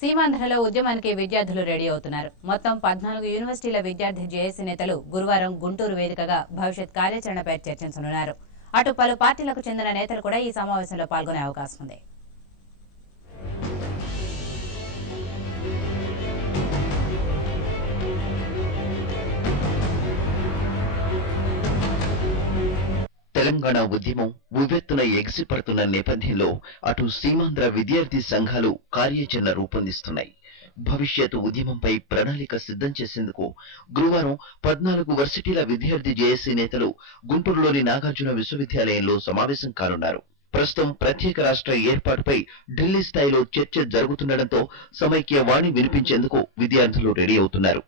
సీమాంధ్రలో ఉద్యమానికి విద్యార్థులు రెడీ అవుతున్నారు. మొత్తం 14 యూనివర్సిటీల విద్యార్థి జేఏసీ నేతలు గురువారం గుంటూరు వేదికగా భవిష్యత్ కార్యాచరణపై చర్చించనున్నారు. అటు పలు పార్టీలకు చెందిన నేతలు కూడా ఈ సమావేశంలో పాల్గొనే అవకాశం ఉంది. తెలంగాణ ఉద్యమం ఉవ్వెత్తున ఎగిసిపడుతున్న నేపథ్యంలో అటు సీమాంధ్ర విద్యార్థి సంఘాలు కార్యాచరణ రూపొందిస్తున్నాయి. భవిష్యత్ ఉద్యమంపై ప్రణాళిక సిద్ధం చేసేందుకు గురువారం 14 వర్సిటీల విద్యార్థి జేఏసీ నేతలు గుంటూరులోని నాగార్జున విశ్వవిద్యాలయంలో సమావేశం కానున్నారు. ప్రస్తుతం ప్రత్యేక రాష్ట్ర ఏర్పాటుపై ఢిల్లీ స్థాయిలో చర్చ జరుగుతుండటంతో సమైక్య వాణి వినిపించేందుకు విద్యార్థులు రెడీ అవుతున్నారు.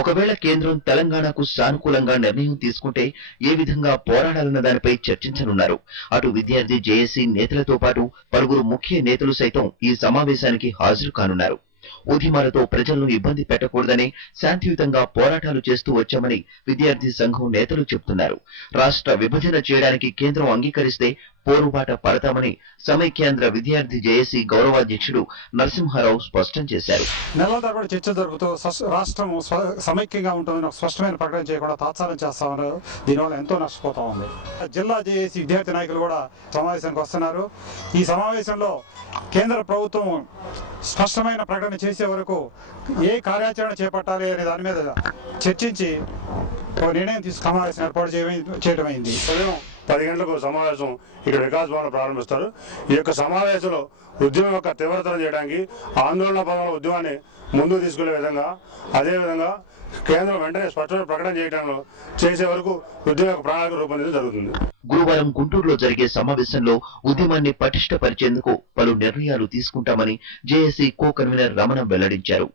ఒకవేళ కేంద్రం తెలంగాణకు సానుకూలంగా నిర్ణయం తీసుకుంటే ఏ విధంగా పోరాడాలన్న దానిపై చర్చించనున్నారు. అటు విద్యార్థి జేఏసీ నేతలతో పాటు పలువురు ముఖ్య నేతలు సైతం ఈ సమావేశానికి హాజరు కానున్నారు. ఉద్యమాలతో ప్రజలను ఇబ్బంది పెట్టకూడదని శాంతియుతంగా పోరాటాలు చేస్తూ వచ్చామని విద్యార్థి సంఘం నేతలు చెబుతున్నారు. రాష్ట్ర విభజన చేయడానికి కేంద్రం అంగీకరిస్తే పోరుబాట పడతామని సమైక్యాంధ్ర విద్యార్థి జేఏసీ గౌరవాధ్యక్షుడు నరసింహారావు స్పష్టం చేశారు. నెలల తరబడి చర్చ జరుగుతూ రాష్ట్రం సమైక్యంగా ఉంటుందని స్పష్టమైన ప్రకటన చేయకుండా తాత్సారం చేస్తామని దీనివల్ల ఎంతో నష్టపోతా ఉంది. జిల్లా జేఏసీ విద్యార్థి నాయకులు కూడా సమావేశానికి వస్తున్నారు. ఈ సమావేశంలో కేంద్ర ప్రభుత్వం స్పష్టమైన ప్రకటన చేసే వరకు ఏ కార్యాచరణ చేపట్టాలి అనే దాని మీద చర్చించి ఒక నిర్ణయం సమావేశం ఏర్పాటు చేయడం అయింది. ఉదయం 10 గంటలకు సమావేశం ఇక్కడ వికాస్ భవన్ ప్రారంభిస్తారు. ఈ యొక్క సమావేశంలో ఉద్యమం యొక్క తీవ్రతరం చేయడానికి ఆందోళన పదాల ఉద్యమాన్ని ముందుకు తీసుకెళ్లే విధంగా అదేవిధంగా కేంద్రం వెంటనే స్పష్టమైన ప్రకటన చేయడంలో చేసే వరకు ఉద్యమ యొక్క ప్రణాళిక రూపొందించడం జరుగుతుంది. గురువారం గుంటూరులో జరిగే సమావేశంలో ఉద్యమాన్ని పటిష్టపరిచేందుకు పలు నిర్ణయాలు తీసుకుంటామని జేఏసీ కో కన్వీనర్ రమణ వెల్లడించారు.